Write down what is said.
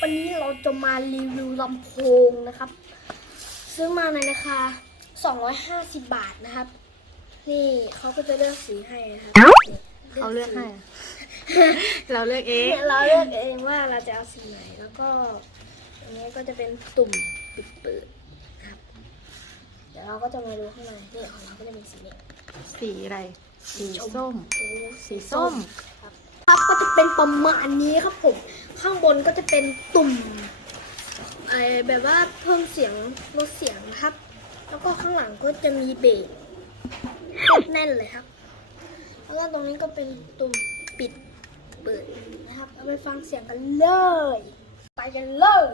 วันนี้เราจะมารีวิวลำโพงนะครับ ซื้อมาในราคา 250 บาทนะครับ นี่เขาก็จะเลือกสีให้นะครับเขาเลือกให้ เราเลือกเองเนี่ยเราเลือกเองว่าเราจะเอาสีไหน แล้วก็ตรงนี้ก็จะเป็นตุ่มปิดเปิดนะครับ เดี๋ยวเราก็จะมาดูข้างในนี่ของเราก็จะเป็นสีนี้สีอะไร สีส้มโอ้สีส้มครับครับก็จะเป็นประมาณนี้ครับผม ข้างบนก็จะเป็นตุ่มไอแบบว่าเพิ่มเสียงลดเสียงนะครับ แล้วก็ข้างหลังก็จะมีเบรกแน่นเลยครับ แล้วก็ตรงนี้ก็เป็นตุ่มปิดเปิดนะครับ เอาไปฟังเสียงกันเลย ไปกันเลย